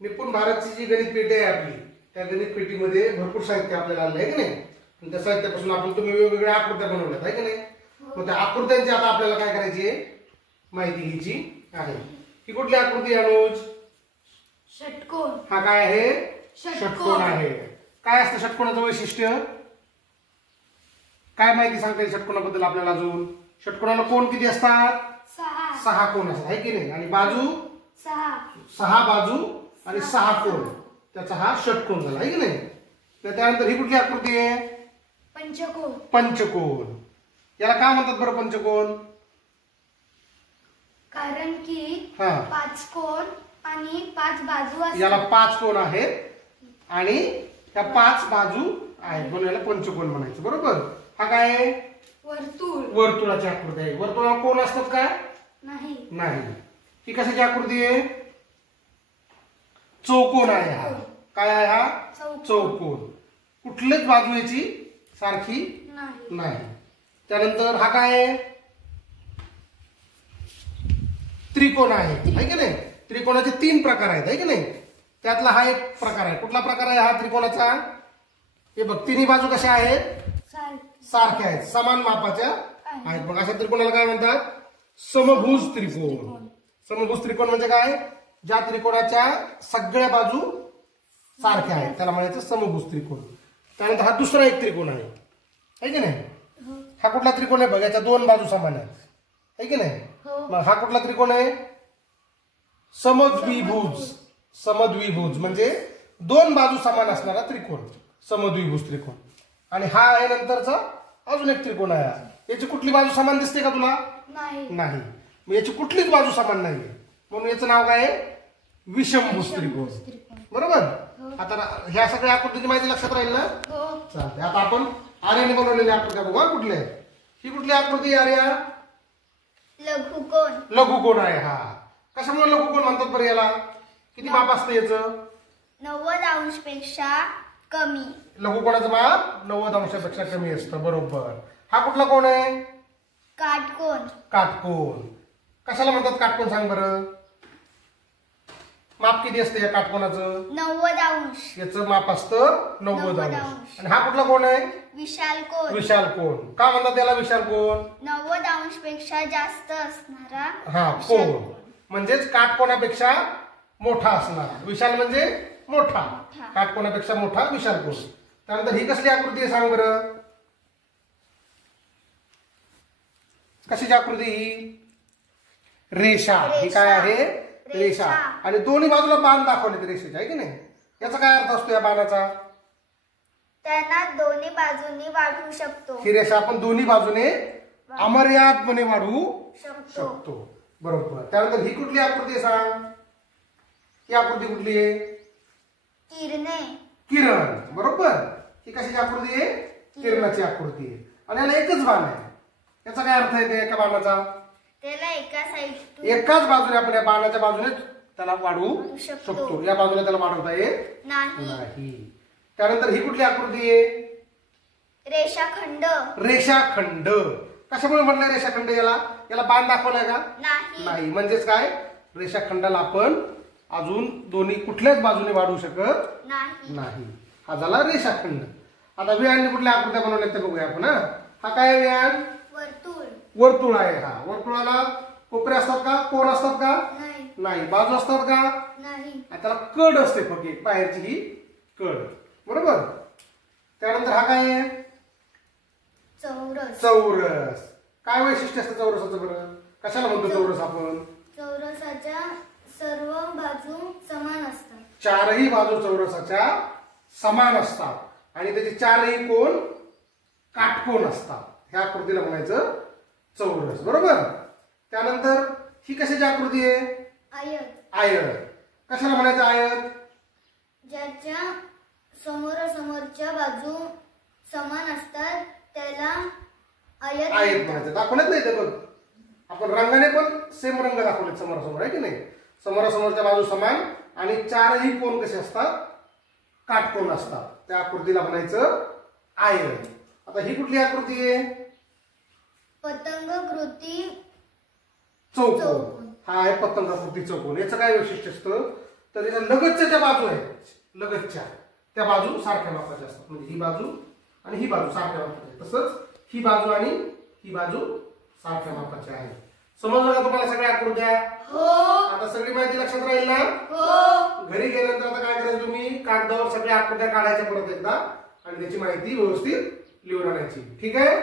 निपुण भारतची जी गणित पेटी आहे आपली, त्या गणित पेटीमध्ये भरपूर साहित्य आपल्याला आलं आहे की नाही. आणि त्या साहित्यापासून आपण तुम्ही वेगवेगळ्या आकृत्या बनवल्यात आहे की नाही. मग त्या आकृत्यांची आता आपल्याला काय करायची आहे, माहिती घ्यायची आहे. ही कुठली आकृती आहे अनुज? षटकोन. हा काय आहे? षटकोन आहे. काय असतं षटकोनाचं वैशिष्ट्य? काय माहिती सांगता येईल षटकोनाबद्दल आपल्याला अजून? षटकोनाला कोण किती असतात? 6 कोण असतात आहे की नाही. आणि बाजू 6 बाजू आणि 6 कोण, त्याचा हा षटकोन झाला आहे की नाही. त्यानंतर ही कुठली आकृती आहे? पंचकोन. पंचकोन. याला काय म्हणतात बरं पंचकोन? कारण की 5 कोण आणि 5 बाजू असतात. याला 5 कोण आहेत आणि त्या 5 बाजू आहेत म्हणून याला पंचकोन म्हणायचं. बरोबर. हा काय आहे? वर्तुळ. वर्तुळाची आकृती आहे. वर्तुळाला कोण असतात काय? नाही. नाही. ही कशाची आकृती आहे? चौकोन आहे हा. काय आहे हा? चौकोन. कुठलीच बाजू याची सारखी नाही. त्यानंतर हा काय आहे? त्रिकोण आहे की नाही. त्रिकोणाचे 3 प्रकार आहेत आहे की नाही. त्यातला हा एक प्रकार आहे. कुठला प्रकार आहे हा त्रिकोणाचा? हे बघ, तिन्ही बाजू कशा आहेत? सारख्या आहेत, समान मापाच्या आहेत. मग अशा त्रिकोणाला काय म्हणतात? समभुज त्रिकोण. समभुज त्रिकोण म्हणजे काय? ज्या त्रिकोणाच्या सगळ्या बाजू सारख्या आहेत त्याला म्हणायचं समभुज त्रिकोण. त्यानंतर हा दुसरा एक त्रिकोण आहे की नाही. हा कुठला त्रिकोण आहे? बघ, याच्या 2 बाजू समान आहेत आहे की नाही. मग हा कुठला त्रिकोण आहे? समद्विभुज. समद्विभुज म्हणजे 2 बाजू समान असणारा त्रिकोण, समद्विभुज त्रिकोण. आणि हा आहे नंतरचा अजून एक त्रिकोण आहे. याची कुठली बाजू समान दिसते का तुला? नाही. मग याची कुठलीच बाजू समान नाही म्हणून याचं नाव काय आहे? विषमभुज त्रिकोण. बरोबर. आता ह्या सगळ्या आकृतीची माहिती लक्षात राहील ना? चालते. आता आपण आर्याने बनवलेली आकृत्या बघू. कुठले? ही कुठली आकृती आर्या? लघुकोन. लघुकोन आहे हा. कशामुळे लघुकोन म्हणतात बरं याला? किती माप असतं याचं? 90 अंशपेक्षा कमी. लघुकोणाचं माप 90 अंशापेक्षा कमी असतं. बरोबर. हा कुठला कोण आहे? काटकोन. काटकोन. कशाला म्हणतात काटकोन सांग बरं? माप किती असतं या काटकोनाचं? 90 अंश. याचं माप असतं 90 अंश. आणि हा कुठला कोण आहे? विशाल कोन. विशाल कोन. का म्हणतात त्याला विशाल कोन? 90 अंशपेक्षा जास्त असणारा हा कोन. म्हणजेच काटकोनापेक्षा मोठा असणारा. विशाल म्हणजे मोठा. काटकोनापेक्षा मोठा विशाल कोन. त्यानंतर ही कसली आकृती आहे सांग बरं? कशाची आकृती ही? रेषा. ही काय आहे? रेषा. आणि दोन्ही बाजूला बाण दाखवले रेषेचे आहे की नाही. याचा काय अर्थ असतो या बाणाचा? त्यांना दोन्ही बाजूनी वाढवू शकतो. ही रेषा आपण दोन्ही बाजूने अमर्यादपणे वाढवू शकतो. बरोबर. त्यानंतर ही कुठली आकृती आहे सांग? ही आकृती कुठली आहे? किरणे. किरण. बरोबर. ही कशाची आकृती आहे? किरणाची आकृती आहे. आणि याला एकच बाण आहे. याचा काय अर्थ आहे त्या एका बाणाचा? त्याला एका साईड एकाच बाजूने आपण या बाणाच्या बाजूने त्याला वाढवू शकतो. या बाजूला त्याला वाढवता येत नाही. त्यानंतर ही कुठली आकृती आहे? रेषाखंड. रेषाखंड. कशामुळे म्हणलं रेषाखंड याला? याला बाण दाखवलाय का? नाही. म्हणजेच काय? रेषाखंडाला आपण अजून दोन्ही कुठल्याच बाजूने वाढवू शकत नाही. हा झाला रेषाखंड. आता व्यायाने कुठल्या आकृत्या बनवल्या ते बघूया आपण. हा काय व्यायाम? वर्तुळ. वर्तुळ आहे हा. वर्तुळाला कोपरे असतात का? कोण असतात का? नाही. बाजू असतात का? नाही. त्याला कड असते फक्त एक, बाहेरची ही कड. बरोबर. त्यानंतर हा काय आहे? चौरस. चौरस. काय वैशिष्ट्य असतं चौरसाचं बरं? कशाला म्हणतो चौरस आपण? चौरसाच्या सर्व बाजू समान असतात. 4ही बाजू चौरसाच्या समान असतात आणि त्याचे 4ही कोण काटकोन असतात. ह्या आकृतीला म्हणायचं चौरस. बरोबर. त्यानंतर ही कशाची आकृती आहे? आयत. आयत. कशाला म्हणायचं आयत? ज्याच्या समोरासमोरच्या बाजू समान असतात त्याला आयत म्हणायचं. दाखवलेत नाही ते बघ, आपण रंगाने पण सेम रंग दाखवलेत समोरासमोर आहे की नाही. समोरासमोरच्या बाजू समान आणि 4ही कोण कसे असतात? काटकोन असतात. त्या आकृतीला म्हणायचं आयत. आता ही कुठली आकृती आहे? पतंगकृती चौकोन. हा आहे पतंगाकृती चौकोन. याचं काय वैशिष्ट्य असतं? तर त्याच्या लगतच्या ज्या बाजू आहेत लगतच्या त्या बाजू सारख्या मापाच्या असतात. म्हणजे ही बाजू आणि ही बाजू सारख्या मापाच्या, तसंच ही बाजू आणि ही बाजू सारख्या मापाच्या आहेत. समजलं का तुम्हाला सगळ्या आकृत्या? आता सगळी माहिती लक्षात राहील ना? घरी गेल्यानंतर आता काय करायचं, तुम्ही कागदावर सगळ्या आकृत्या काढायच्या परत एकदा आणि त्याची माहिती व्यवस्थित लिहून आणायची. ठीक आहे?